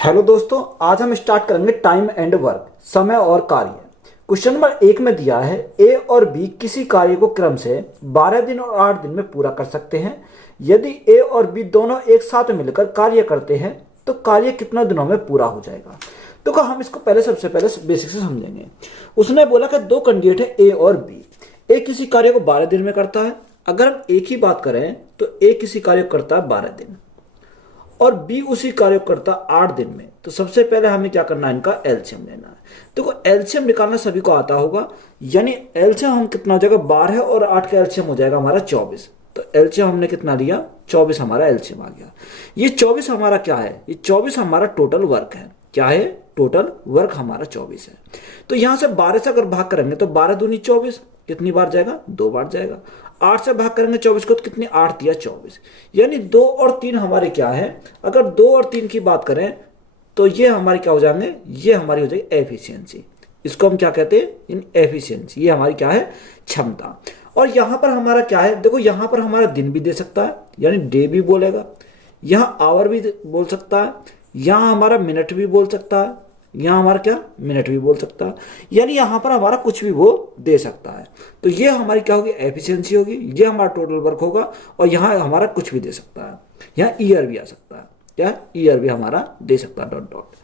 Hello दोस्तों, आज हम स्टार्ट करेंगे टाइम एंड वर्क, समय और कार्य। क्वेश्चन नंबर 1 में दिया है ए और बी किसी कार्य को क्रम से 12 दिन और 8 दिन में पूरा कर सकते हैं। यदि ए और बी दोनों एक साथ मिलकर कार्य करते हैं तो कार्य कितने दिनों में पूरा हो जाएगा। तो हम इसको सबसे पहले बेसिक से समझेंगे। उसने बोला कि दो कैंडिडेट है ए और बी। ए किसी कार्य को 12 दिन में करता है। अगर हम एक ही बात करें तो ए किसी कार्य को करता है 12 दिन और बी उसी कार्य को करता 8 दिन में। तो सबसे पहले हमें क्या करना है, इनका एलसीएम लेना है। देखो एलसीएम निकालना सभी को आता होगा, यानी एलसीएम हम कितना हो जाएगा, 12 और 8 का एलसीएम हो जाएगा हमारा 24। तो एलसीएम हमने कितना लिया, 24 हमारा एलसीएम आ गया। ये 24 हमारा क्या है, ये 24 हमारा टोटल वर्क है। क्या है, टोटल वर्क हमारा 24 है। तो यहां से 12 से अगर भाग करेंगे तो 12 दूनी 24, कितनी बार जाएगा, 2 बार जाएगा। 8 से भाग करेंगे 24 को तो कितनी, 8 दिया 24, यानी 2 और 3 हमारे क्या है। अगर 2 और 3 की बात करें तो ये हमारे क्या हो जाएंगे, ये हमारी हो जाएगी एफिशिएंसी। इसको हम क्या कहते हैं, इन एफिशिएंसी। ये हमारी क्या है, क्षमता। और यहां पर हमारा क्या है, देखो यहां पर हमारा दिन भी दे सकता है, यानी डे भी बोलेगा। यहां आवर भी बोल सकता है, यहां हमारा मिनट भी बोल सकता है, यहां हमारा क्या, मिनट भी बोल सकता है। यानी यहां पर हमारा कुछ भी वो दे सकता है। तो ये हमारी क्या होगी, एफिशिएंसी होगी। ये हमारा टोटल वर्क होगा। और यहां हमारा कुछ भी दे सकता है, यहां ईयर भी आ सकता है। क्या, ईयर भी हमारा दे सकता है, डॉट डॉट।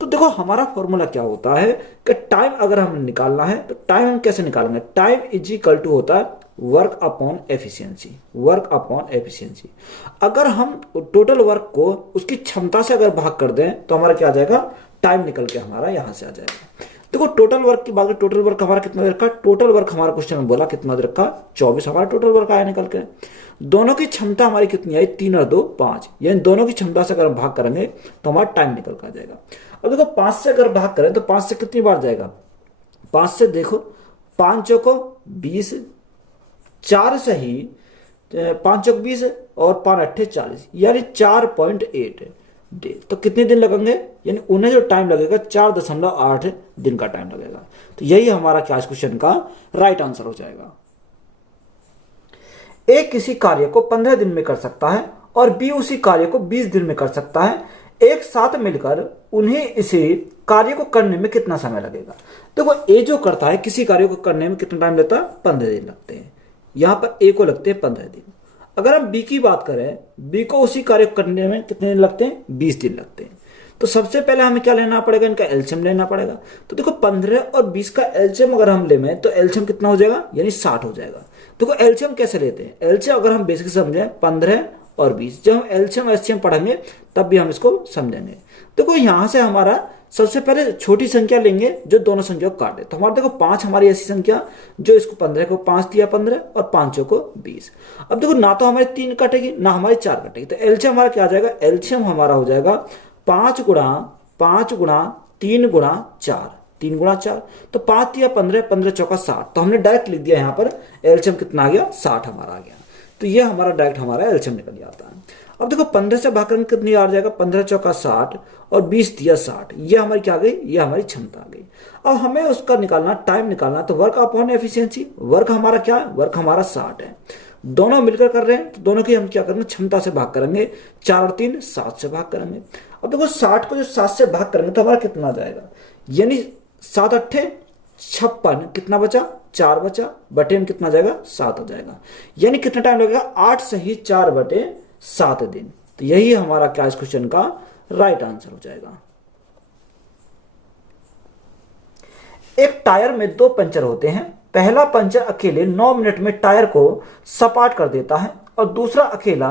तो देखो हमारा फॉर्मूला क्या होता है कि टाइम अगर हमें निकालना है तो टाइम हम कैसे निकालेंगे, टाइम इज इक्वल टू होता है work upon efficiency. Work upon efficiency. अगर हम टोटल वर्क को उसकी क्षमता से अगर भाग कर दें तो हमारा क्या आ जाएगा, टाइम निकल के हमारा यहां से आ जाएगा। देखो टोटल वर्क की बात, टोटल वर्क हमारा कितना रखा, टोटल वर्क हमारा क्वेश्चन में बोला कितना रखा, 24 हमारा टोटल वर्क आया निकल के। दोनों की क्षमता हमारी कितनी आई, 3 और 2 5, यानी दोनों की क्षमता से अगर हम भाग करेंगे तो हमारा टाइम निकल कर आ जाएगा। अब देखो 5 से अगर भाग करें तो 5 से कितनी बार जाएगा, 5 से देखो 5 चौको 20, 4 से ही 5 चौक 20 और 5 अट्ठे 40, यानी 4.8 डे। तो कितने दिन लगेंगे, यानी उन्हें जो टाइम लगेगा 4.8 दिन का टाइम लगेगा। तो यही हमारा क्या इस क्वेश्चन का राइट आंसर हो जाएगा। ए किसी कार्य को 15 दिन में कर सकता है और बी उसी कार्य को 20 दिन में कर सकता है। एक साथ मिलकर उन्हें इसे कार्य को करने में कितना समय लगेगा। देखो ए जो करता है किसी कार्य को करने में कितना टाइम लेता है, 15 दिन लगते हैं। यहां पर ए को लगते हैं 15 दिन। अगर हम बी की बात करें, बी को उसी कार्य करने में कितने दिन लगते हैं, 20 दिन लगते हैं। तो सबसे पहले हमें क्या लेना पड़ेगा, इनका एलसीएम लेना पड़ेगा। तो देखो 15 और 20 का एलसीएम अगर हम लें तो एलसीएम कितना हो जाएगा, यानी 60 हो जाएगा। देखो एलसीएम कैसे लेते हैं, एलसीएम अगर हम बेसिक समझें 15 और 20, जब हम एलसीएम एलसीएम पढ़ेंगे तब भी हम इसको समझेंगे। देखो यहां से हमारा सबसे पहले छोटी संख्या लेंगे जो दोनों संख्या को काटे। तो हमारे देखो 5 हमारी ऐसी संख्या जो इसको 15 को 5 दिया 15 और 5 को 20। अब देखो ना तो हमारी 3 कटेगी ना हमारी 4 कटेगी। तो एलसीएम हमारा क्या आ जाएगा, एलसीएम हमारा हो जाएगा 5 गुणा 5 गुणा 3 गुणा 4, 3 गुणा 4। तो 5 दिया 15, 15 चौका 60। तो हमने डायरेक्ट लिख दिया यहाँ पर एलसीएम कितना आ गया, 60 हमारा आ गया। तो ये हमारा डायरेक्ट हमारा एलसीएम निकल जाता है। अब देखो 15 से भाग करके कितनी आ जाएगा, 15 चौका 60 और 20 दिया 60। ये हमारी क्या आ गई, ये हमारी क्षमता आ गई। अब हमें उसका निकालना, टाइम निकालना। तो वर्क अपॉन एफिशिएंसी, वर्क हमारा क्या है, वर्क हमारा 60 है। दोनों मिलकर कर रहे हैं तो दोनों की हम क्या करेंगे, क्षमता से भाग करेंगे। 4 और 3 7 से भाग करेंगे। अब देखो 60 को जो 7 से भाग करेंगे तो हमारा कितना आ जाएगा, यानी 7 अट्ठे 56, कितना बचा, 4 बचा, बटे में कितना जाएगा, 7 हो जाएगा। यानी कितना टाइम लगेगा, 8 से ही 4/7 दिन। तो यही हमारा क्या इस क्वेश्चन का राइट आंसर हो जाएगा। एक टायर में 2 पंचर होते हैं। पहला पंचर अकेले 9 मिनट में टायर को सपाट कर देता है और दूसरा अकेला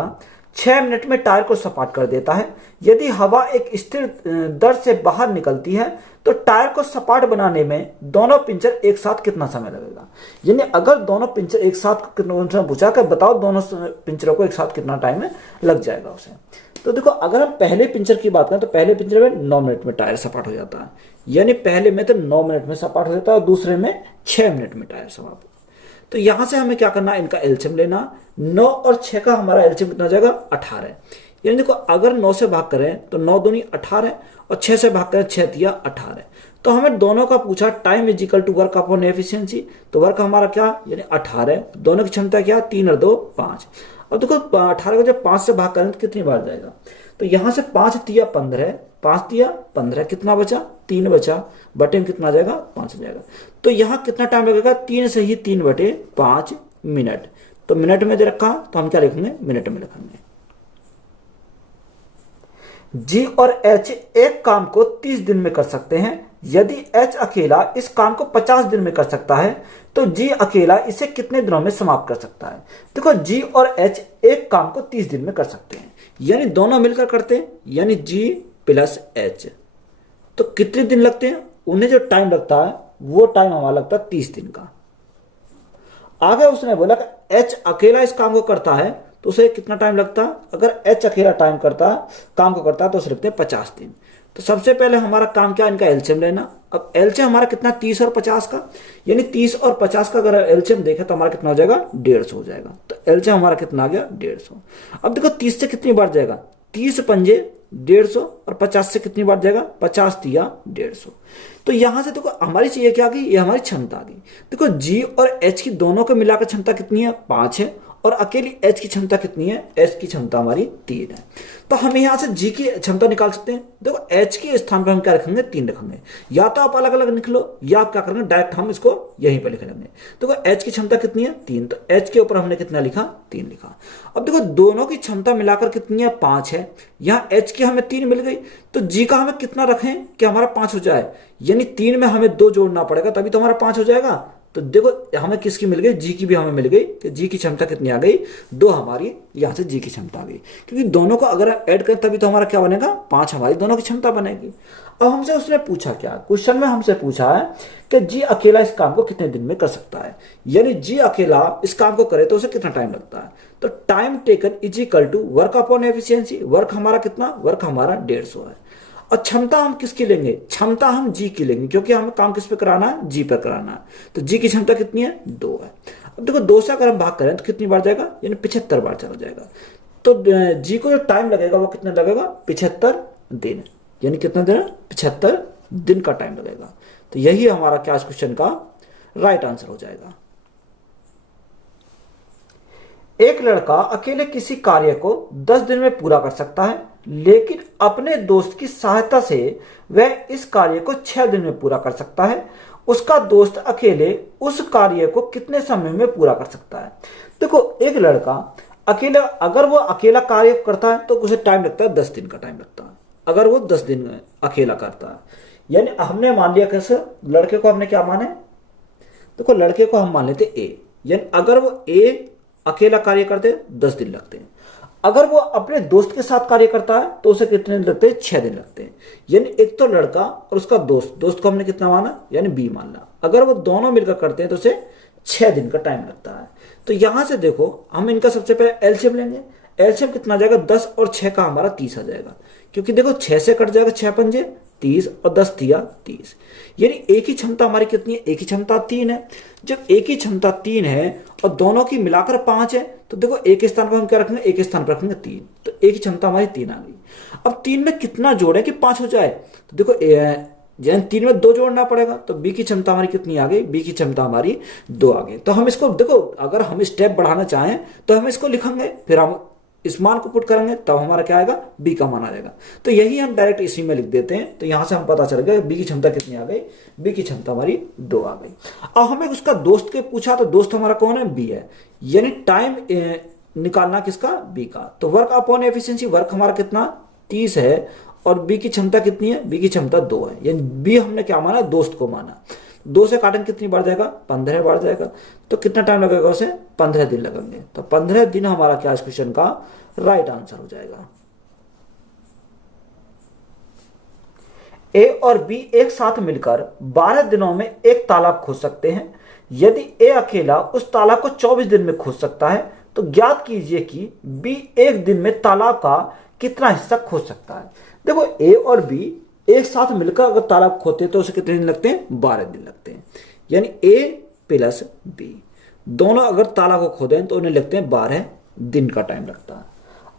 6 मिनट में टायर को सपाट कर देता है। यदि हवा एक स्थिर दर से बाहर निकलती है तो टायर को सपाट बनाने में दोनों पिंचर एक साथ कितना समय लगेगा। यानी अगर दोनों पिंचर एक साथ कितना पूछा कर बताओ, दोनों पिंचरों को एक साथ कितना टाइम लग जाएगा उसे। तो देखो अगर हम पहले पिंचर की बात करें तो पहले पिंचर में 9 मिनट में टायर सपाट हो जाता है, यानी पहले में तो 9 मिनट में सपाट हो जाता है और दूसरे में 6 मिनट में टायर सपाट। तो यहां से हमें क्या करना है, इनका एलसीएम लेना। 9 और 6 का हमारा एलसीएम कितना जाएगा, 18। यानी देखो अगर 9 से भाग करें तो 9 दूनी 18 और 6 से भाग करें 6 दिया 18। तो हमें दोनों का पूछा time is equal to work upon efficiency. तो वर्क हमारा क्या, यानी 18, दोनों की क्षमता क्या, 3 और 2 5। अब देखो 18 को जब 5 से भाग करें तो कितनी बार जाएगा, तो यहां से 5 दिया 15, 5 दिया 15, कितना बचा 3 बचा, बटे में कितना आ जाएगा 5 हो जाएगा। तो यहाँ कितना टाइम लगेगा 3 से ही 3/5 मिनट। तो मिनट में दे रखा तो हम क्या लिखेंगे मिनट में लिखेंगे। जी और एच एक काम को 30 दिन में कर सकते हैं। यदि एच अकेला इस काम को 50 दिन में कर सकता है तो जी अकेला इसे कितने दिनों में समाप्त कर सकता है। देखो जी और एच एक काम को 30 दिन में कर सकते हैं, यानी दोनों मिलकर करते हैं, यानी जी प्लस एच। तो कितने दिन लगते हैं, उन्हें जो टाइम लगता है वो टाइम हमारा लगता है 30 दिन का। आगे उसने बोला कि एच अकेला इस काम को करता है तो उसे कितना टाइम लगता है। अगर एच अकेला काम को करता है तो उसे लगते हैं 50 दिन। तो सबसे पहले हमारा काम क्या, इनका एलसीएम लेना। अब एलसीएम हमारा कितना 30 और 50 का, यानी 30 और 50 का अगर एलसीएम देखें तो हमारा कितना हो जाएगा 150 हो जाएगा। तो एलसीएम हमारा कितना आ गया 150। अब देखो 30 से कितनी बार जाएगा, 30 पंजे 150 और 50 से कितनी बार जाएगा 50 दिया 150। तो यहां से देखो हमारी चाहिए क्या आ गई, ये हमारी क्षमता आ गई। देखो जी और एच की दोनों को मिलाकर क्षमता कितनी है 5 है, और अकेली एच की क्षमता कितनी है, एच की क्षमता हमारी 3 है। तो हम यहां से जी की क्षमता निकाल सकते हैं। देखो एच के स्थान पर हम क्या रखेंगे 3 रखेंगे, या तो आप अलग अलग लिख लो या आप क्या करेंगे डायरेक्ट हम इसको यहीं पर लिख लेंगे। देखो एच की क्षमता कितनी है 3, तो एच के ऊपर हमने कितना लिखा 3 लिखा। अब देखो दोनों की क्षमता मिलाकर कितनी है 5 है, यहाँ एच की हमें 3 मिल गई, तो जी का हमें कितना रखें कि हमारा 5 हो जाए, यानी 3 में हमें 2 जोड़ना पड़ेगा तभी तो हमारा 5 हो जाएगा। तो देखो हमें किसकी मिल गई, जी की भी हमें मिल गई कि जी की क्षमता कितनी आ गई 2, हमारी यहां से जी की क्षमता आ गई, क्योंकि दोनों को अगर ऐड करें तभी तो हमारा क्या बनेगा 5 हमारी दोनों की क्षमता बनेगी। अब हमसे उसने पूछा क्या, क्वेश्चन में हमसे पूछा है कि जी अकेला इस काम को कितने दिन में कर सकता है, यानी जी अकेला इस काम को करे तो उसे कितना टाइम लगता है। तो time taken is equal to work upon efficiency. Work हमारा कितना, वर्क हमारा 150 है। और क्षमता हम किसकी लेंगे, क्षमता हम जी की लेंगे, क्योंकि हमें काम किस पे कराना है जी पर कराना है। तो जी की क्षमता कितनी है 2 है। अब देखो 2 से अगर हम भाग करें तो कितनी बार जाएगा, यानी 75 बार चला जाएगा। तो जी को जो टाइम लगेगा वो कितना लगेगा 75 दिन, यानी कितना दिन 75 दिन का टाइम लगेगा। तो यही हमारा क्या इस क्वेश्चन का राइट आंसर हो जाएगा। एक लड़का अकेले किसी कार्य को 10 दिन में पूरा कर सकता है, लेकिन अपने दोस्त की सहायता से वह इस कार्य को 6 दिन में पूरा कर सकता है। उसका दोस्त अकेले उस कार्य को कितने समय में पूरा कर सकता है। देखो एक लड़का अकेला, अगर वो अकेला कार्य करता है तो उसे टाइम लगता है 10 दिन का टाइम लगता है, अगर वो 10 दिन में अकेला करता है। यानी हमने मान लिया कैसे, लड़के को हमने क्या माने, देखो लड़के को हम मान लेते ए, यानी अगर वो ए अकेला कार्य करते 10 दिन लगते हैं। अगर वो अपने दोस्त के साथ कार्य करता है तो उसे कितने दिन लगते हैं 6 दिन लगते हैं। यानी एक तो लड़का और उसका दोस्त को हमने कितना माना, यानी बी माना। अगर वो दोनों मिलकर करते हैं तो उसे 6 दिन का टाइम लगता है। तो यहां से देखो हम इनका सबसे पहले एलसीएम लेंगे। एलसीएम कितना आ जाएगा 10 और 6 का हमारा 30 आ जाएगा, क्योंकि देखो 6 से कट जाएगा 6 पंजे 30 और 10 दिया 30, यानी एक ही क्षमता हमारी कितनी है, एक ही क्षमता 3 है। जब एक ही क्षमता 3 है और दोनों की मिलाकर 5 है तो देखो एक स्थान पर हम क्या रखेंगे, एक स्थान पर रखेंगे 3, तो एक ही क्षमता हमारी 3 आ गई। अब 3 में कितना जोड़े कि 5 हो जाए, तो देखो जैसे 3 में 2 जोड़ना पड़ेगा, तो बी की क्षमता हमारी कितनी आ गई, बी की क्षमता हमारी 2 आ गई। तो हम इसको देखो अगर हम स्टेप बढ़ाना चाहें तो हम इसको लिखेंगे, फिर हम इस मान को पुट करेंगे तब हमारा क्या आएगा बी का मान आ जाएगा। तो यही हम डायरेक्ट इसी में लिख देते हैं। तो यहां से हम पता चल गया बी की क्षमता कितनी आ गई, बी की क्षमता हमारी 2 आ गई। अब हमें उसका दोस्त के पूछा तो दोस्त हमारा कौन है, बी है, यानी टाइम निकालना किसका, बी का। तो वर्क अपॉन एफिशिएंसी, वर्क हमारा कितना 30 है और बी की क्षमता कितनी है, बी की क्षमता 2 है, यानी बी हमने क्या माना, दोस्त को माना। 2 से काटन कितनी बार जाएगा, 15 बार जाएगा। तो कितना टाइम लगेगा उसे, 15 दिन लगेंगे। तो 15 दिन हमारा क्या इस क्वेश्चन का राइट आंसर हो जाएगा। ए और बी एक साथ मिलकर 12 दिनों में एक तालाब खोद सकते हैं। यदि ए अकेला उस तालाब को 24 दिन में खोद सकता है तो ज्ञात कीजिए कि बी एक दिन में तालाब का कितना हिस्सा खोद सकता है। देखो ए और बी एक साथ मिलकर अगर तालाब खोदते हैं तो उसे कितने दिन लगते हैं, 12 दिन लगते हैं। यानी ए प्लस बी दोनों अगर तालाब को खोदें तो उन्हें लगते हैं 12 दिन का टाइम लगता है।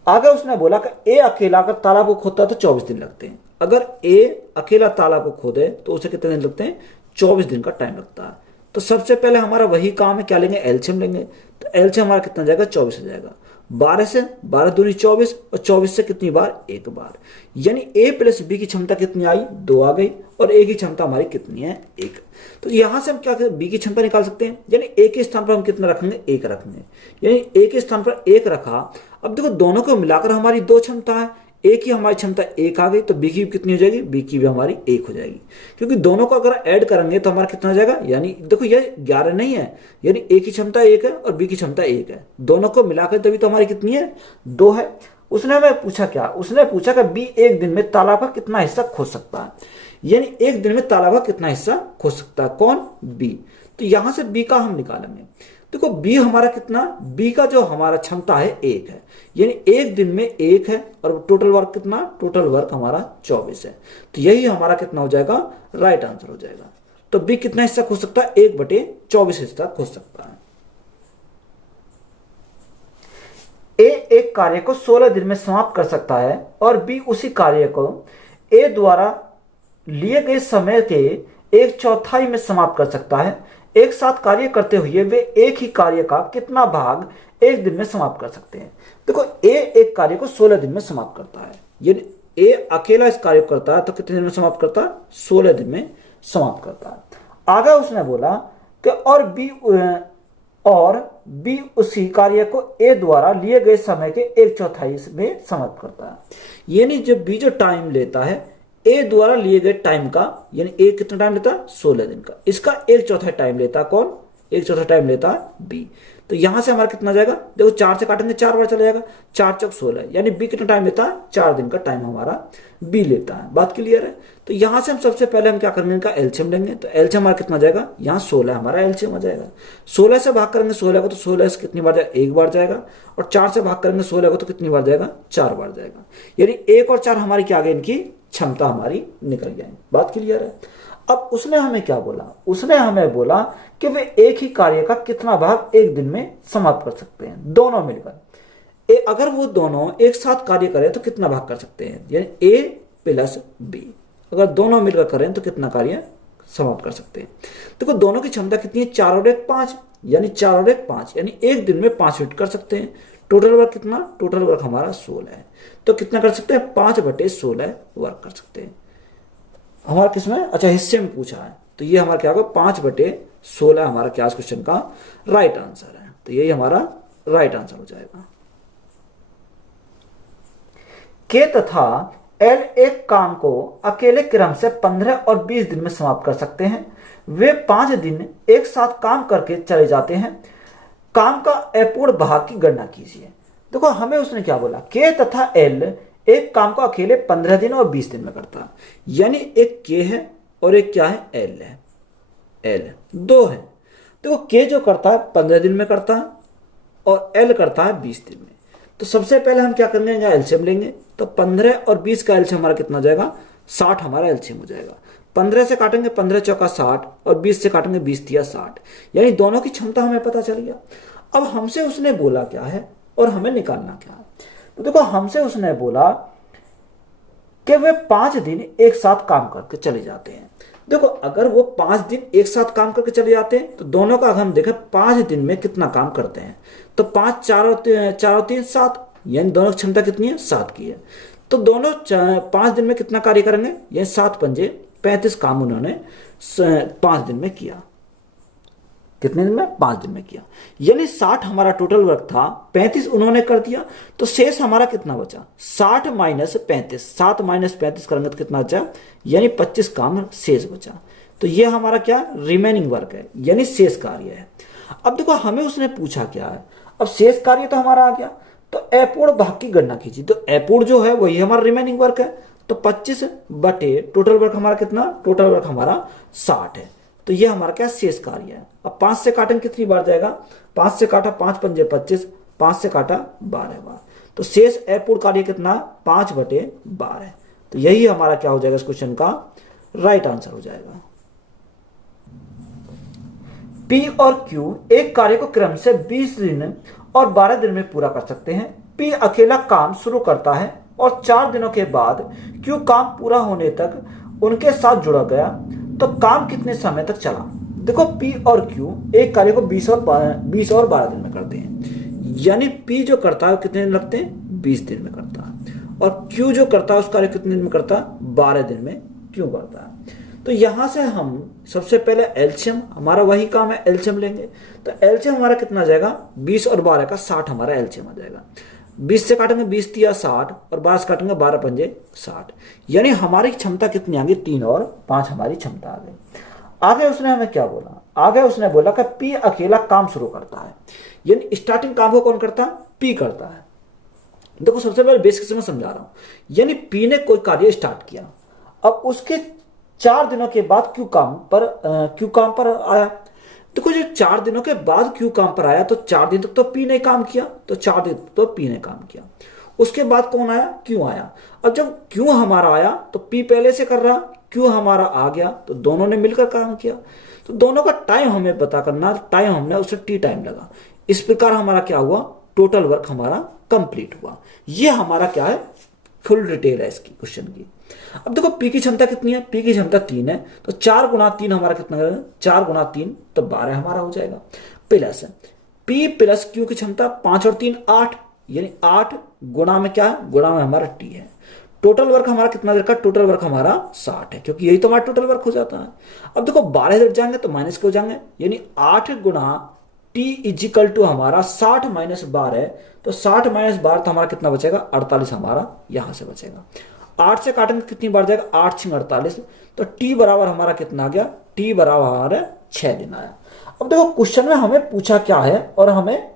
आगे उसने बोला कि ए अकेला अगर तालाब को खोदता है तो 24 दिन लगते हैं। अगर ए अकेला तालाब को खोदे तो उसे कितने दिन लगते हैं, 24 दिन का टाइम लगता है। तो सबसे पहले हमारा वही काम है, क्या लेंगे, एलसीएम लेंगे। तो एलसीएम हमारा कितना जाएगा, 24 हो जाएगा। 12 से 12 दूनी 24 और 24 से कितनी बार, एक बार। यानी ए प्लस बी की क्षमता कितनी आई, 2 आ गई, और ए की क्षमता हमारी कितनी है, 1। तो यहां से हम क्या करें, बी की क्षमता निकाल सकते हैं। यानी ए के स्थान पर हम कितना रखेंगे, 1 रखेंगे। यानी ए के स्थान पर 1 रखा। अब देखो दोनों को मिलाकर हमारी 2 क्षमता है, ए की हमारी क्षमता 1 आ गई, तो बी की कितनी हो जाएगी, बी की भी हमारी 1 हो जाएगी। क्योंकि दोनों को अगर ऐड करेंगे तो हमारा कितना हो जाएगा, यानी देखो ये 11 नहीं है, यानी ए की क्षमता 1 है और बी की क्षमता 1 है, दोनों को मिलाकर तभी तो हमारी कितनी है, 2 है। उसने हमें पूछा क्या, उसने पूछा कि बी एक दिन में तालाब का कितना हिस्सा खोद सकता है। यानी एक दिन में तालाब का कितना हिस्सा खोद सकता है, कौन, बी। तो यहां से बी का हम निकालेंगे। देखो बी हमारा कितना, बी का जो हमारा क्षमता है 1 है, यानी एक दिन में 1 है, और टोटल वर्क कितना, टोटल वर्क हमारा 24 है। तो यही हमारा कितना हो जाएगा, राइट आंसर हो जाएगा। तो बी कितना हिस्सा खोद सकता है, 1/24 हिस्सा खोद सकता है। ए एक कार्य को 16 दिन में समाप्त कर सकता है और बी उसी कार्य को ए द्वारा लिए गए समय के 1/4 में समाप्त कर सकता है। एक साथ कार्य करते हुए वे एक ही कार्य का कितना भाग एक दिन में समाप्त कर सकते हैं। देखो ए एक कार्य को 16 दिन में समाप्त करता है, यदि ए अकेला इस कार्य को करता है तो कितने दिन में समाप्त करता है, 16 दिन में समाप्त करता है। आगे उसने बोला कि और बी उसी कार्य को ए द्वारा लिए गए समय के 1/4 में समाप्त करता है। यानी जब बी जो टाइम लेता है ए द्वारा लिए गए टाइम का, यानी ए कितना टाइम लेता है, 16 दिन का, इसका 1/4 टाइम लेता है कौन, 1/4 टाइम लेता है बी। तो यहां से हमारा कितना जाएगा, देखो 4 से काटेंगे 4 बार चला जाएगा, 4 चौक 16, यानी बी कितना टाइम लेता है, 4 दिन का टाइम हमारा बी लेता है। बात क्लियर है। तो यहां से हम सबसे पहले हम क्या करेंगे, इनका एलसीएम लेंगे। तो एलसीएम हमारा कितना जाएगा, यहाँ 16 हमारा एलसीएम आ जाएगा। 16 से भाग करेंगे 16 को तो 16 से कितनी बार जाएगा, 1 बार जाएगा, और 4 से भाग करेंगे 16 को तो कितनी बार जाएगा, 4 बार जाएगा। यानी 1 और 4 हमारी क्या आ गई, इनकी क्षमता हमारी निकल जाएगी। बात क्लियर है। अब उसने हमें क्या बोला, उसने हमें बोला कि वे एक ही कार्य का कितना भाग एक दिन में समाप्त कर सकते हैं, दोनों मिलकर। अगर वो दोनों एक साथ कार्य करें तो कितना भाग कर सकते हैं, यानी ए प्लस बी, अगर दोनों मिलकर करें तो कितना कार्य समाप्त कर सकते हैं। देखो दोनों की क्षमता कितनी है, 4 और 1 5, यानी 4 और 1 5, यानी एक दिन में 5 यूनिट कर सकते हैं। टोटल वर्क कितना, टोटल वर्क हमारा 16 है। तो कितना कर सकते हैं, 5/16 वर्क कर सकते हैं। हमारा किसमें, अच्छा हिस्से में पूछा है, तो ये हमारा क्या होगा, 5/16 हमारा क्या इस क्वेश्चन का राइट आंसर है। तो यही हमारा राइट आंसर हो जाएगा। के तथा एल एक काम को अकेले क्रम से 15 और 20 दिन में समाप्त कर सकते हैं। वे 5 दिन एक साथ काम करके चले जाते हैं। काम का अपूर्ण भाग की गणना कीजिए। देखो हमें उसने क्या बोला, के तथा एल एक काम को अकेले 15 दिन और 20 दिन में करता है। यानी एक के है और एक क्या है, एल है, एल 2 है। देखो के जो करता है 15 दिन में करता है और एल करता है 20 दिन में। तो सबसे पहले हम क्या करेंगे, यहाँ एलसीएम लेंगे। तो 15 और 20 का एलसीएम हमारा कितना जाएगा, 60 हमारा एलसीएम हो जाएगा। 15 से काटेंगे 15 चौका 60 और 20 से काटेंगे 20 तिया 60, यानी दोनों की क्षमता हमें पता चल गया। अब हमसे उसने बोला क्या है और हमें निकालना क्या है। तो देखो हमसे उसने बोला कि वे 5 दिन एक साथ काम करके चले जाते हैं। देखो अगर वो 5 दिन एक साथ काम करके चले जाते हैं तो दोनों का अगर हम देखें 5 दिन में कितना काम करते हैं, तो 5 4 और 3 7, यानी दोनों की क्षमता कितनी है, 7 की है। तो दोनों 5 दिन में कितना कार्य करेंगे, ये 7 पंजे 35 काम उन्होंने 5 दिन में किया। कितने दिन में, 5 दिन में किया। यानी 60 हमारा टोटल वर्क था, 35 उन्होंने कर दिया, तो शेष हमारा कितना बचा, 60 माइनस 35, 7 माइनस 35 करेंगे तो कितना बचा, यानी 25 काम शेष बचा। तो ये हमारा क्या रिमेनिंग वर्क है, यानी शेष कार्य है। अब देखो हमें उसने पूछा क्या है, अब शेष कार्य तो हमारा आ गया, तो अपूर्ण भाग की गणना कीजिए। तो अपूर्ण जो है वही हमारा रिमेनिंग वर्क है, तो 25 बटे टोटल वर्क हमारा कितना, टोटल वर्क हमारा 60 है। तो ये हमारा क्या शेष कार्य है। अब 5 से काटेंगे कितनी बार जाएगा, 5 से काटा 5 पंजे 25, 5 से काटा 12 बार, तो शेष अपूर्ण कार्य कितना, 5/12 है। तो यही हमारा क्या हो जाएगा इस क्वेश्चन का राइट आंसर हो जाएगा। पी और क्यू एक कार्य को क्रम से 20 दिन और 12 दिन में पूरा कर सकते हैं। पी अकेला काम शुरू करता है और 4 दिनों के बाद क्यू काम पूरा होने तक उनके साथ जुड़ा गया, तो काम कितने समय तक चला। देखो पी और क्यू एक कार्य को 20 और 12 दिन में करते हैं। यानी P जो करता है कितने दिन लगते हैं, 20 दिन में करता है, और Q जो करता है उस कार्य कितने दिन में करता है, 12 दिन में क्यों करता है। तो यहां से हम सबसे पहले एलसीएम, हमारा वही काम है, एलसीएम लेंगे। तो एलसीएम हमारा कितना आ जाएगा, 20 और 12 का 60 हमारा एलसीएम आ जाएगा। 20 से काटेंगे 20 तिया 60 और 12 से काटेंगे 12 पंजे 60, यानी हमारी क्षमता कितनी आ गई, 3 और 5 हमारी क्षमता आ गई। आगे उसने हमें क्या बोला, आगे उसने बोला कि P अकेला काम शुरू करता है, यानी स्टार्टिंग काम को कौन करता है, P करता है। देखो सबसे पहले बेसिक से मैं समझा रहा हूं, यानी P ने कोई कार्य स्टार्ट किया, अब उसके 4 दिनों के बाद क्यू काम पर आया। देखो जो 4 दिनों के बाद क्यू काम पर आया तो 4 दिन तक तो P ने काम किया, तो 4 दिन तक तो P ने काम किया। उसके बाद कौन आया, क्यू आया। अब जब क्यू हमारा आया तो P पहले से कर रहा, क्यू हमारा आ गया, तो दोनों ने मिलकर काम किया। तो दोनों का टाइम हमें पता करना, टाइम हमने उसे T टाइम लगा। इस प्रकार हमारा क्या हुआ, टोटल वर्क हमारा कंप्लीट हुआ। ये हमारा क्या है, फुल डिटेल है इसकी क्वेश्चन की। अब देखो P की क्षमता कितनी है, P की क्षमता 3 है, तो 4 गुणा 3 हमारा कितना है, 4 गुणा 3 तो 12 हमारा हो जाएगा। प्लस P प्लस Q की क्षमता 5 और 3 8, यानी 8 गुणा में क्या है, गुणा में हमारा T है। टोटल वर्क हमारा कितना देर का, टोटल वर्क हमारा 60 है, क्योंकि यही तो हमारा टोटल वर्क हो जाता है। अब देखो 12 इधर जाएंगे तो माइनस के हो जाएंगे, यानी 8 गुणा T इजिकल टू हमारा 60 माइनस 12, तो 60 माइनस 12 तो हमारा कितना बचेगा, 48 हमारा यहां से बचेगा। 8 से काटेंगे कितनी बार जाएगा, 8 6 48, तो T बराबर हमारा कितना आ गया, T बराबर हमारा 6 दिन आया। अब देखो क्वेश्चन में हमें पूछा क्या है, और हमें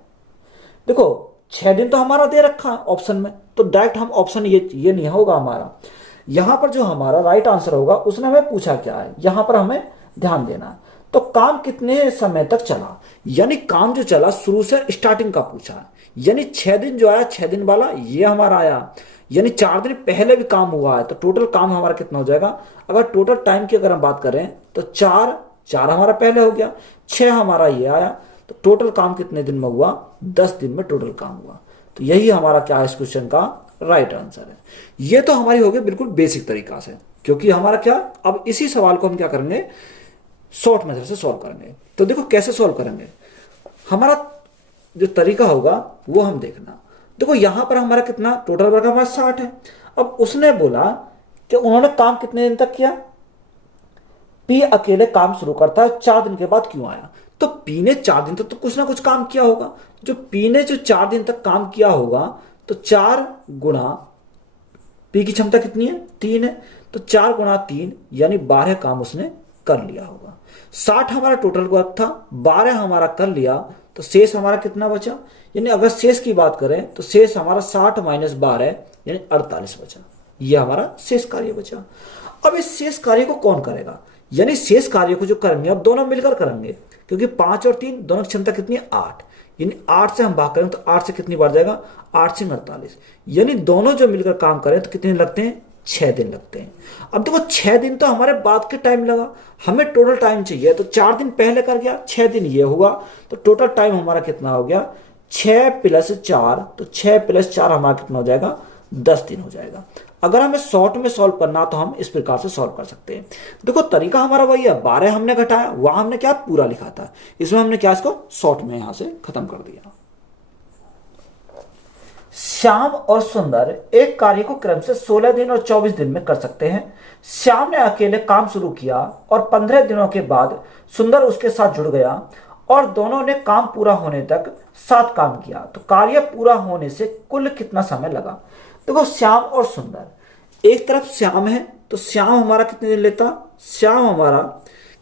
देखो 6 दिन तो हमारा दे रखा है ऑप्शन में, तो डायरेक्ट हम ऑप्शन ये नहीं होगा हमारा। यहां पर जो हमारा राइट आंसर होगा उसने हमें पूछा क्या है, यहां पर हमें ध्यान देना है। तो काम कितने समय तक चला, यानी काम जो चला शुरू से स्टार्टिंग का पूछा है, यानी 6 दिन जो आया, 6 दिन वाला ये हमारा आया, यानी 4 दिन पहले भी काम हुआ है, तो टोटल काम हमारा कितना हो जाएगा। अगर टोटल टाइम की अगर हम बात करें तो 4 हमारा पहले हो गया, 6 हमारा ये आया, तो टोटल काम कितने दिन में हुआ, 10 दिन में टोटल काम हुआ। तो यही हमारा क्या है इस क्वेश्चन का राइट आंसर है। ये तो हमारी हो गई बिल्कुल बेसिक तरीका से, क्योंकि हमारा क्या, अब इसी सवाल को हम क्या करेंगे, शॉर्ट मेथड से सॉल्व करेंगे। तो देखो कैसे सॉल्व करेंगे, हमारा जो तरीका होगा वो हम देखना। देखो यहां पर हमारा कितना टोटल वर्क हमारा 60 है। अब उसने बोला कि उन्होंने काम कितने दिन तक किया, P अकेले काम शुरू करता है 4 दिन के बाद क्यों आया, तो P ने 4 दिन तक तो कुछ ना कुछ काम किया होगा। जो P ने जो 4 दिन तक काम किया होगा, तो 4 गुणा P की क्षमता कितनी है, 3 है, तो 4 गुणा 3 यानी 12 काम उसने कर लिया होगा। 60 हमारा टोटल वर्क था, 12 हमारा कर लिया, तो शेष हमारा कितना बचा, यानी अगर शेष की बात करें तो शेष हमारा 60 माइनस 12 यानी 48 बचा। ये हमारा शेष कार्य बचा। अब इस शेष कार्य को कौन करेगा, यानी शेष कार्य को जो करेंगे अब दोनों मिलकर करेंगे, क्योंकि 5 और 3 दोनों की क्षमता कितनी है, 8, यानी 8 से हम भाग करें तो 8 से कितनी बार जाएगा, 8 से 48, यानी दोनों जो मिलकर काम करें तो कितने लगते हैं, 6 दिन लगते हैं। अब देखो 6 दिन तो हमारे बाद के टाइम लगा, हमें टोटल टाइम चाहिए, तो 4 दिन पहले कर गया, 6 दिन ये हुआ, तो टोटल टाइम हमारा कितना हो गया, 6 प्लस 4, तो 6 प्लस 4 हमारा कितना हो जाएगा, 10 दिन हो जाएगा। अगर हमें शॉर्ट में सॉल्व करना तो हम इस प्रकार से सॉल्व कर सकते हैं। देखो तरीका हमारा वही है, 12 हमने घटाया, वहां हमने क्या पूरा लिखा था, इसमें हमने क्या इसको शॉर्ट में यहां से खत्म कर दिया। श्याम और सुंदर एक कार्य को क्रम से 16 दिन और 24 दिन में कर सकते हैं। श्याम ने अकेले काम शुरू किया और 15 दिनों के बाद सुंदर उसके साथ जुड़ गया और दोनों ने काम पूरा होने तक साथ काम किया, तो कार्य पूरा होने से कुल कितना समय लगा। देखो श्याम और सुंदर, एक तरफ श्याम है तो श्याम हमारा कितने दिन लेता, श्याम हमारा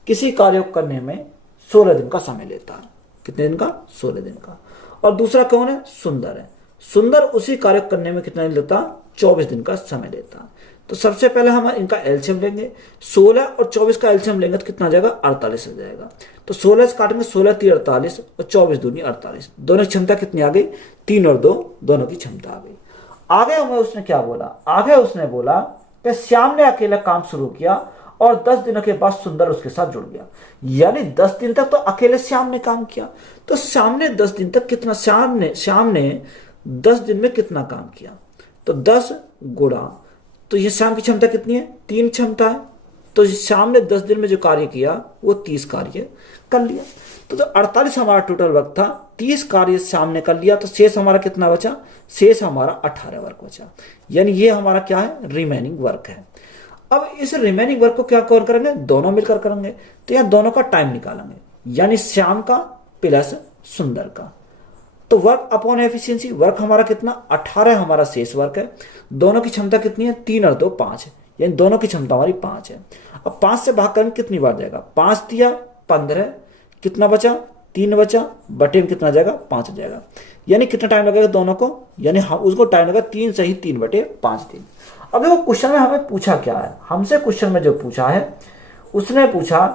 किसी कार्य को करने में 16 दिन का समय लेता है, कितने दिन का, 16 दिन का। और दूसरा कौन है, सुंदर है, सुंदर उसी कार्य करने में कितना दिन लेता, 24 दिन का समय लेता। तो सबसे पहले हम इनका एलसीएम लेंगे, 16 और 24 का एलसीएम लेंगे तो कितना आ जाएगा, 48 हो जाएगा। तो 16 से काटेंगे, 16 3 48 और 24 दूनी 48, दोनों की क्षमता कितनी आ गई, 3 और 2 दोनों की क्षमता आ गई। आगे हमें उसने क्या बोला, आगे उसने बोला कि श्याम ने अकेला काम शुरू किया और 10 दिनों के बाद सुंदर उसके साथ जुड़ गया, यानी 10 दिन तक तो अकेले श्याम ने काम किया। तो श्याम ने 10 दिन तक कितना, श्याम ने 10 दिन में कितना काम किया, तो 10 गुणा, तो ये श्याम की क्षमता कितनी है, 3 क्षमता है, तो शाम ने 10 दिन में जो कार्य किया वो 30 कार्य कर लिया। तो जो 48 हमारा टोटल वर्क था, 30 कार्य शाम ने कर लिया, तो शेष हमारा कितना बचा? शेष हमारा 18 वर्क बचा। यानी ये हमारा क्या है? रिमेनिंग वर्क है। अब इस रिमेनिंग वर्क को क्या कवर करेंगे? दोनों मिलकर करेंगे। तो यहाँ दोनों का टाइम निकालेंगे, यानी श्याम का प्लस सुंदर का। तो वर्क अपॉन एफिशिएंसी, वर्क हमारा कितना? 18 हमारा शेष वर्क है। दोनों की क्षमता कितनी है? 3 और 2 5 है, यानी दोनों की क्षमता हमारी 5 है। अब 5 से भाग करेंगे कितनी बार जाएगा? 5 दिया 15, कितना बचा? 3 बचा, बटे में कितना जाएगा? 5 जाएगा। यानी कितना टाइम लगेगा दोनों को? यानी उसको टाइम लगेगा 3 से ही 3 बटे 5 दिन। अब देखो क्वेश्चन में हमें पूछा क्या है? हमसे क्वेश्चन में जो पूछा है, उसने पूछा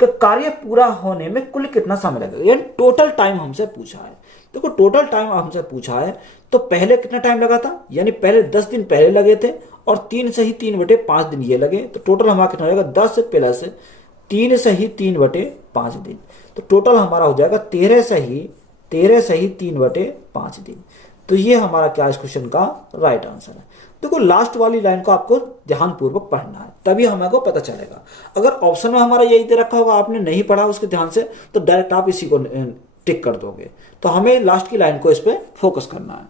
कि कार्य पूरा होने में कुल कितना समय लगेगा, यानी टोटल टाइम हमसे पूछा है। देखो टोटल टाइम हमसे पूछा है, तो पहले कितना टाइम लगा था? यानी पहले 10 दिन पहले लगे थे और 3 से ही 3 बटे 5 दिन ये लगे। तो टोटल हमारा कितना हो जाएगा? 10 प्लस 3 से ही 3 बटे 5 दिन। तो टोटल हमारा हो जाएगा 13 से ही 3 बटे 5 दिन। तो ये हमारा क्या इस क्वेश्चन का राइट आंसर है। देखो लास्ट वाली लाइन को आपको ध्यानपूर्वक पढ़ना है, तभी हमें को पता चलेगा। अगर ऑप्शन में हमारा यही दे रखा होगा, आपने नहीं पढ़ा उसके ध्यान से, तो डायरेक्ट आप इसी को टिक कर दोगे। तो हमें लास्ट की लाइन को इस पे फोकस करना है।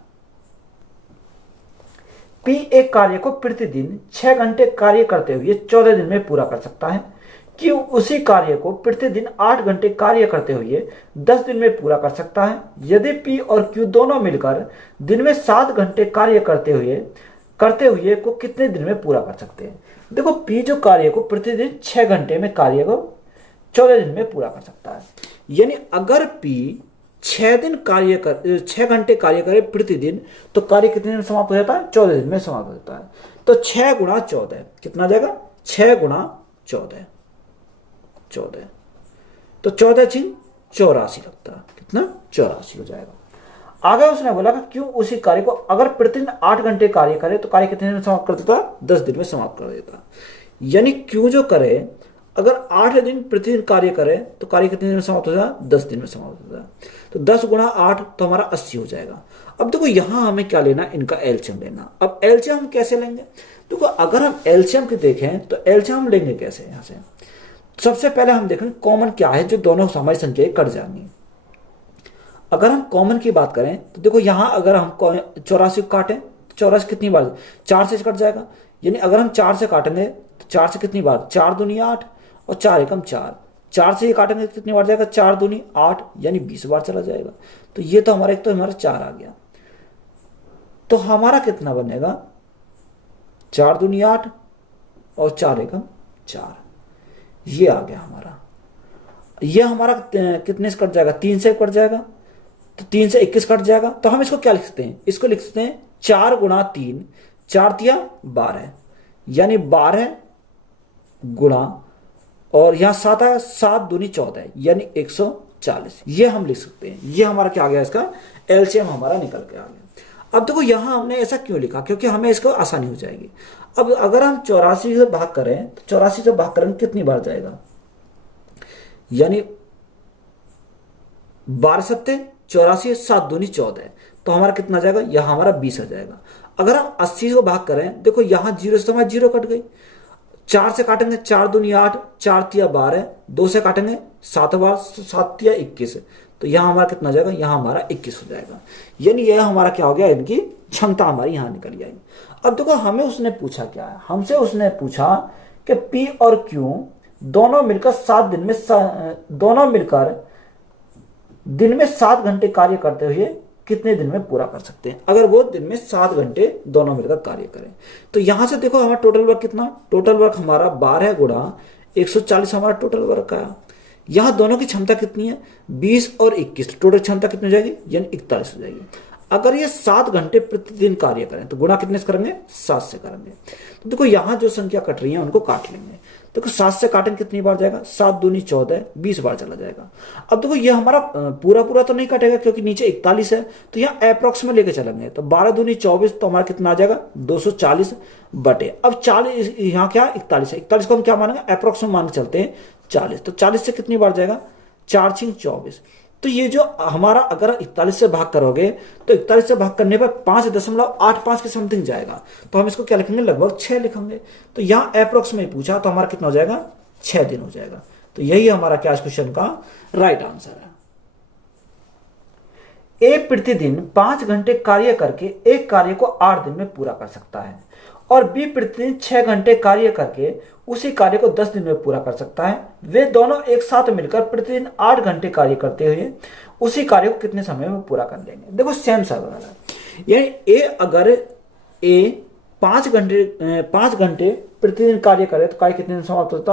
पी एक कार्य को प्रतिदिन 6 घंटे कार्य करते हुए 14 दिन में पूरा कर सकता है। क्यू उसी कार्य को प्रतिदिन 8 घंटे कार्य करते हुए 10 दिन में पूरा कर सकता है। यदि पी और क्यू दोनों मिलकर दिन में 7 घंटे कार्य करते हुए को कितने दिन में पूरा कर सकते हैं? देखो पी जो कार्य को प्रतिदिन 6 घंटे में कार्य को 14 दिन में पूरा कर सकता है। यानी अगर पी 6 घंटे कार्य करे प्रतिदिन, तो कार्य कितने दिन में समाप्त हो जाता है? 14 दिन में समाप्त हो जाता है। तो 6 गुणा 14 कितना जाएगा? 6 गुणा 14 तो 14 छिन 84 लगता है। कितना? 84 हो जाएगा। आगे उसने बोला कि क्यों उसी कार्य को अगर प्रतिदिन 8 घंटे कार्य करे तो कार्य कितने दिन में समाप्त कर देता? 10 दिन में समाप्त कर देता। यानी क्यों जो करे, अगर 8 दिन प्रतिदिन कार्य करे तो कार्य कितने दिन में समाप्त हो जाएगा? 10 दिन में समाप्त हो जाएगा। तो 10 गुणा 8 तो हमारा 80 हो जाएगा। अब देखो यहां हमें क्या लेना? इनका एलसीएम लेना। अब एलसीएम हम कैसे लेंगे? देखो अगर हम एलसीएम की देखें तो एलसीएम हम लेंगे कैसे? यहां से सबसे पहले हम देखेंगे कॉमन क्या है जो दोनों हमारी संख्याएं कट जाएंगी। अगर हम कॉमन की बात करें तो देखो यहां अगर हम 84 काटें तो 84 कितनी बार? 4 से कट जाएगा। यानी अगर हम 4 से काटेंगे तो 4 से कितनी बार? 4 दूनी 8 और 4 एकम 4। 4 से ये काटेंगे तो कितनी बार जाएगा? 4 दूनी 8, यानी 20 बार चला जाएगा। तो ये तो हमारा एक तो हमारा 4 आ गया। तो हमारा कितना बनेगा? 4 दूनी 8 और 4 एकम 4, ये आ गया हमारा। ये हमारा कितने से कट जाएगा? 3 से कट जाएगा, तो 3 से 21 कट जाएगा। तो हम इसको क्या लिख सकते हैं? इसको लिख सकते हैं 4 गुणा 3, 4 तिया 12, यानी 12 गुणा और यहां 7 आया, 7 दूनी 14, यानी 140। ये हम लिख सकते हैं। ये हमारा क्या आ गया? इसका एलसीएम हमारा निकल के आ गया। अब देखो यहां हमने ऐसा क्यों लिखा? क्योंकि हमें इसको आसानी हो जाएगी। अब अगर हम 84 से भाग करें तो 84 से भाग करें कितनी बार जाएगा? यानी 12 सत्ते 84, 7 दूनी 14, तो हमारा कितना जाएगा? यहां हमारा 20 आ जाएगा। अगर हम 80 को भाग करें, देखो यहां 0 से हमारा 0 कट गई। 4 से काटेंगे 4 दूनी 8, 4 तिया 12, 2 से काटेंगे 7 बार, 7 तिया 21, तो यहां हमारा कितना जाएगा? यहां हमारा 21 हो जाएगा। यानी यह हमारा क्या हो गया? इनकी क्षमता हमारी यहां निकल जाएगी। अब देखो हमें उसने पूछा क्या है? हमसे उसने पूछा कि पी और क्यू दोनों मिलकर दिन में 7 घंटे कार्य करते हुए कितने दिन में पूरा कर सकते हैं? अगर वो दिन में 7 घंटे दोनों मिलकर कार्य करें, तो यहां से देखो हमारा टोटल वर्क कितना? टोटल वर्क हमारा 12 गुणा 140 हमारा टोटल वर्क आया। यहां दोनों की क्षमता कितनी है? 20 और 21, टोटल क्षमता कितनी हो जाएगी? यानी 41 हो जाएगी। अगर ये 7 घंटे प्रतिदिन कार्य करें तो गुणा कितने से करेंगे? 7 से करेंगे। तो देखो यहां जो संख्या कट रही है उनको काट लेंगे। देखो 7 से काटेंगे कितनी बार जाएगा? 7 दूनी 14, 20 बार चला जाएगा। अब देखो ये हमारा पूरा तो नहीं कटेगा क्योंकि नीचे 41 है, तो यहाँ अप्रॉक्स में लेके चलेंगे। तो 12 दूनी 24, तो हमारा कितना आ जाएगा? 240 बटे, अब 40 यहाँ क्या 41 है, 41 को हम क्या मानेंगे? अप्रॉक्स में मान के चलते हैं 40। तो 40 से कितनी बार जाएगा? 4 छिंग 24, तो ये जो हमारा अगर 41 से भाग करोगे तो 41 से भाग करने पर 5.85 के समथिंग जाएगा, तो हम इसको क्या लिखेंगे, लगभग 6 लिखेंगे। तो यहाँ अप्रोक्स में पूछा तो हमारा कितना हो जाएगा, 6 दिन हो जाएगा। तो यही हमारा क्या इस क्वेश्चन का राइट आंसर है। ए प्रतिदिन 5 घंटे कार्य करके एक कार्य को 8 दिन में पूरा कर सकता है, और बी प्रतिदिन 6 घंटे कार्य करके उसी कार्य को 10 दिन में पूरा कर सकता है। वे दोनों एक साथ मिलकर प्रतिदिन 8 घंटे कार्य करते हुए उसी कार्य को कितने समय में पूरा कर लेंगे। देखो सेम सवाल है, यानी ए अगर ए 5 घंटे प्रतिदिन कार्य करे तो कार्य कितने दिन समाप्त होता,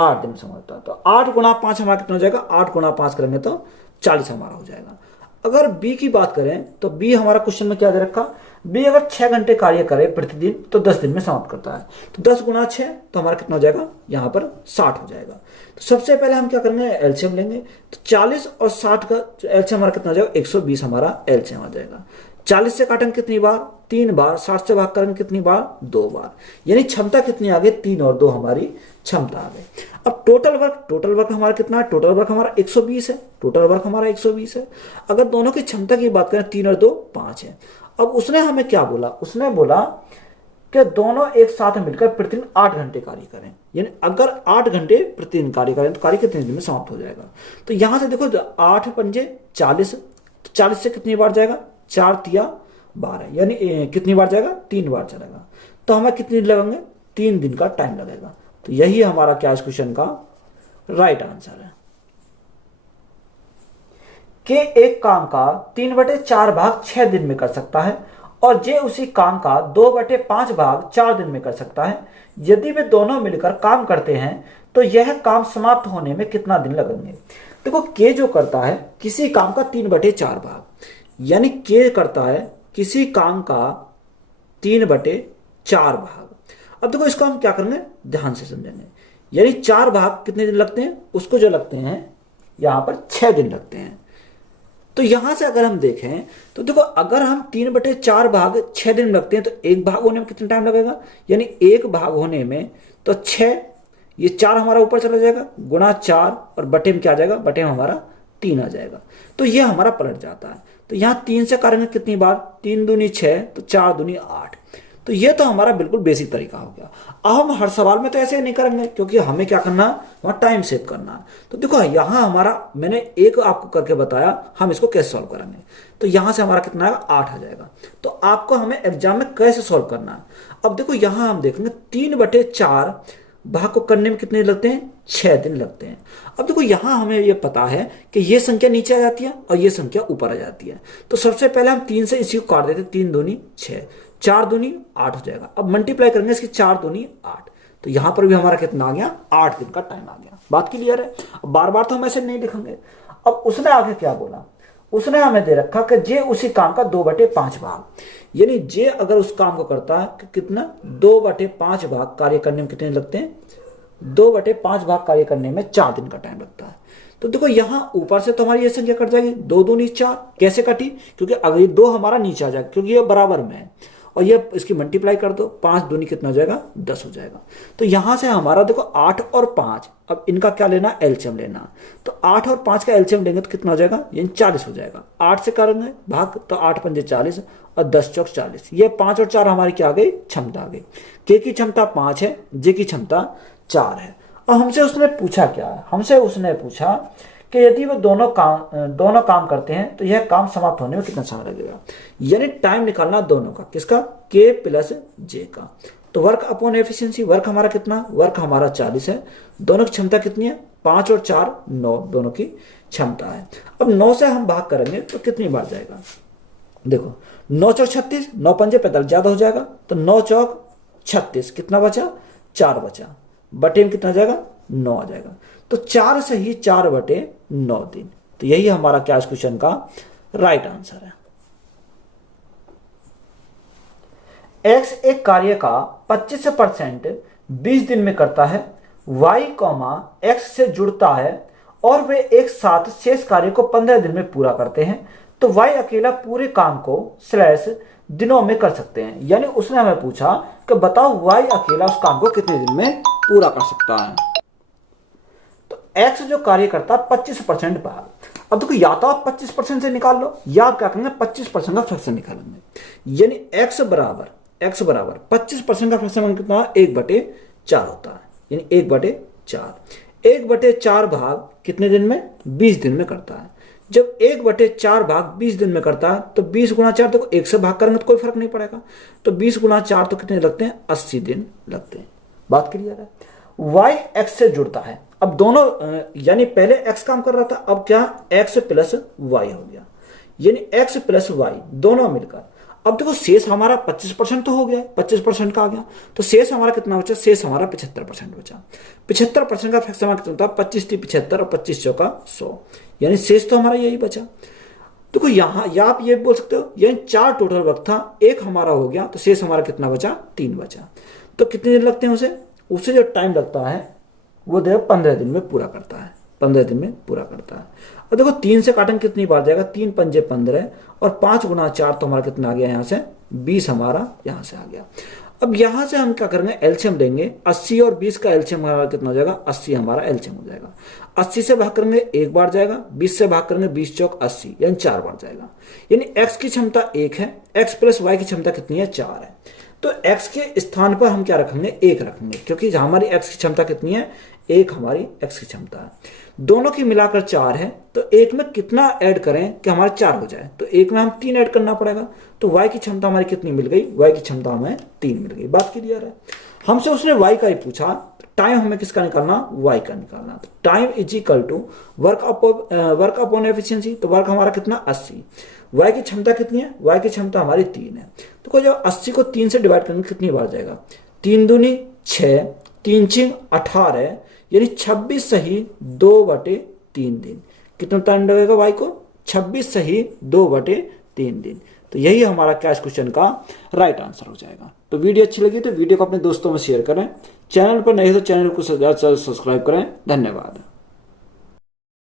8 दिन समाप्त होता। तो 8 गुणा 5 हमारा कितना हो जाएगा, 8 गुणा 5 करेंगे तो 40 हमारा हो जाएगा। अगर बी की बात करें तो बी हमारा क्वेश्चन में क्या दे रखा, बी अगर 6 घंटे कार्य करे प्रतिदिन तो 10 दिन में समाप्त करता है। तो 10 गुणा 6 तो हमारा कितना हो जाएगा, यहाँ पर 60 हो जाएगा। तो सबसे पहले हम क्या करेंगे, एलसीएम लेंगे। तो 40 और 60 का एलसीएम हमारा कितना हो जाएगा, 120 हमारा एलसीएम आ जाएगा। 40 से काटेंगे कितनी बार, 3 बार। 60 से भाग करेंगे कितनी बार, 2 बार। यानी क्षमता कितनी आ गई, 3 और 2 हमारी क्षमता आ गई। अब टोटल वर्क हमारा कितना है, टोटल वर्क हमारा 120 है। टोटल वर्क हमारा 120 है। अगर दोनों की क्षमता की बात करें, 3 और 2 5 है। अब उसने हमें क्या बोला, उसने बोला कि दोनों एक साथ मिलकर प्रतिदिन 8 घंटे कार्य करें। यानी अगर 8 घंटे प्रतिदिन कार्य करें तो कार्य कितने दिन में समाप्त हो जाएगा। तो यहां से देखो 8 पंजे 40, तो 40 से कितनी बार जाएगा, 4 तिया 12, यानी कितनी बार जाएगा, 3 बार चलेगा। तो हमें कितनी लगेंगे, 3 दिन का टाइम लगेगा। तो यही हमारा क्या इस क्वेश्चन का राइट आंसर है कि एक काम का 3/4 भाग 6 दिन में कर सकता है, और जे उसी काम का 2/5 भाग 4 दिन में कर सकता है। यदि वे दोनों मिलकर काम करते हैं तो यह काम समाप्त होने में कितना दिन लगेंगे। देखो के जो करता है किसी काम का 3/4 भाग, यानी के करता है किसी काम का 3/4 भाग। अब देखो इसको हम क्या करेंगे, ध्यान से समझेंगे। यानी 4 भाग कितने दिन लगते हैं, उसको जो लगते हैं यहां पर 6 दिन लगते हैं। तो यहां से अगर हम देखें तो देखो अगर हम 3/4 भाग 6 दिन लगते हैं तो एक भाग होने में कितना टाइम लगेगा, यानी एक भाग होने में तो 6, ये 4 हमारा ऊपर चला जाएगा, गुणा 4 और बटे में क्या आ जाएगा, बटे में हमारा 3 आ जाएगा। तो ये हमारा पलट जाता है। तो यहाँ 3 से करेंगे कितनी बार, 3 दूनी 6, तो 4 दूनी 8। तो ये तो हमारा बिल्कुल बेसिक तरीका हो गया। अब हम हर सवाल में तो ऐसे नहीं करेंगे, क्योंकि हमें क्या करना है, वहाँ टाइम सेव करना है। तो देखो यहाँ हमारा, मैंने एक आपको करके बताया हम इसको कैसे सॉल्व करेंगे। तो यहाँ से हमारा कितना आएगा, 8 आ जाएगा। तो आपको हमें एग्जाम में कैसे सॉल्व करना है। अब देखो यहाँ हम देखेंगे 3/4 भाग को करने में कितने लगते हैं, 6 दिन लगते हैं। अब देखो यहाँ हमें ये पता है कि ये संख्या नीचे आ जाती है और ये संख्या ऊपर आ जाती है। तो सबसे पहले हम 3 से इसी को काट देते हैं, 3 दूनी 6, 4 दूनी 8 हो जाएगा। अब मल्टीप्लाई करेंगे इसकी, 4 दूनी 8। तो यहां पर भी हमारा कितना आ गया, 8 दिन का टाइम आ गया। बात क्लियर है। अब बार बार तो हम ऐसे नहीं लिखेंगे। अब उसने आगे क्या बोला, उसने हमें दे रखा कि जे उसी काम का 2/5 भाग, यानी जे अगर उस काम को करता है कि कितना, 2/5 भाग कार्य करने में कितने लगते हैं, 2/5 भाग कार्य करने में 4 दिन का टाइम लगता है। तो देखो यहां ऊपर से तो हमारी ये संख्या कट जाएगी, 2 दूनी 4। कैसे कटी, क्योंकि अगर ये 2 हमारा नीचे आ जाएगा, क्योंकि ये बराबर में है, और ये इसकी मल्टीप्लाई कर दो, 5 दूनी कितना हो जाएगा, 10 हो जाएगा। तो यहां से हमारा देखो 8 और 5, अब इनका क्या लेना, एलसीएम लेना। तो 8 और 5 का एलसीएम लेंगे तो कितना हो जाएगा, यानी 40 हो जाएगा। 8 से करेंगे भाग तो 8 पंजे 40 और 10 चौक 40। ये 5 और 4 हमारी क्या आ गई, क्षमता आ गई। के की क्षमता 5 है, जे की क्षमता 4 है। और हमसे उसने पूछा क्या है, हमसे उसने पूछा कि यदि वो दोनों काम करते हैं तो यह काम समाप्त होने में कितना समय लगेगा। यानी टाइम निकालना दोनों का, किसका, के प्लस जे का। तो वर्क अपॉन एफिशिएंसी, वर्क हमारा कितना, वर्क हमारा 40 है। दोनों की क्षमता कितनी है, 5 और 4 9, दोनों की क्षमता है। अब 9 से हम भाग करेंगे तो कितनी बार जाएगा, देखो 9 चौक 36, 9 पंजे 45 ज्यादा हो जाएगा। तो 9 चौक 36, कितना बचा, 4 बचा। बटे में कितना जाएगा, 9 आ जाएगा। तो 4 से ही 4/9 दिन। तो यही हमारा क्या इस क्वेश्चन का राइट आंसर है। एक्स एक कार्य का 25% 20 दिन में करता है, वाई एक्स से जुड़ता है और वे एक साथ शेष कार्य को 15 दिन में पूरा करते हैं, तो वाई अकेला पूरे काम को स्लैश दिनों में कर सकते हैं। यानी उसने हमें पूछा कि बताओ वाई अकेला उस काम को कितने दिन में पूरा कर सकता है। तो एक्स जो कार्य करता है 25% भाग। अब देखो या तो आप 25% से निकाल लो या आप क्या करेंगे 25% का फ्रैक्शन निकालेंगे। यानी x बराबर 25% का फ्रैक्शन कितना 1/4 होता है, यानी 1/4। 1/4 भाग कितने दिन में 20 दिन में करता है। जब 1/4 भाग 20 दिन में करता है तो 20 गुणा 4 देखो 1 से भाग करेंगे तो कोई फर्क नहीं पड़ेगा, तो 20 गुणा 4 तो कितने लगते हैं 80 दिन लगते हैं। बात क्लियर है। y x से जुड़ता है। अब दोनों यानी पहले x काम कर रहा था, अब क्या x प्लस y हो गया, यानी x प्लस y दोनों मिलकर। अब देखो शेष हमारा 25% तो हो गया, 25% का आ गया, तो शेष हमारा कितना बचा, शेष हमारा 75% बचा। 75% का फ्रैक्शन कितना होता है 25 × 75 और 25 × 100, यानी शेष तो हमारा यही बचा। देखो यहाँ या आप ये बोल सकते हो यानी 4 टोटल वर्क था, एक हमारा हो गया, तो शेष हमारा कितना बचा 3 बचा। तो कितने दिन लगते हैं उसे जो टाइम लगता है वो देखो 15 दिन में पूरा करता है, 15 दिन में पूरा करता है। और देखो 3 से काटेंगे कितनी बार जाएगा, 3 पंजे 15 और 5 गुणा 4 तो हमारा कितना आ गया यहाँ से 20 हमारा यहाँ से आ गया। अब यहाँ से हम क्या करेंगे एलसीएम लेंगे, 80 और 20 का एलसीएम हमारा कितना हो जाएगा 80 हमारा एलसीएम हो जाएगा। 80 से भाग करेंगे 1 बार जाएगा, 20 से भाग करेंगे 20 चौक 80 यानी 4 बार जाएगा। यानी x की क्षमता 1 है, x प्लस y की क्षमता कितनी है 4 है, तो x के स्थान पर हम क्या रखेंगे 1 रखेंगे, क्योंकि हमारी x की क्षमता कितनी है 1 हमारी x की क्षमता है। दोनों की मिलाकर 4 है, तो एक में कितना ऐड करें कि हमारा 4 हो जाए, तो एक में हम 3 ऐड करना पड़ेगा। तो y की क्षमता हमारी कितनी मिल गई, y की क्षमता हमें 3 मिल गई। बात क्लियर है। हमसे उसने y का ही पूछा, टाइम हमें किसका निकालना y का निकालना। तो time is equal to work upon efficiency, तो वर्क हमारा कितना 80। y की क्षमता कितनी है, y की क्षमता हमारी 3 है। तो जब 80 को 3 से डिवाइड करेंगे कितनी बार जाएगा, 3 दूनी 6, 3 6 18, यानी 26 सही 2/3 दिन। कितना टाइम लगेगा y को 26 सही 2/3 दिन। तो यही हमारा क्या इस क्वेश्चन का राइट आंसर हो जाएगा। तो वीडियो अच्छी लगी तो वीडियो को अपने दोस्तों में शेयर करें, चैनल पर नए हो तो चैनल को सब्सक्राइब करें। धन्यवाद।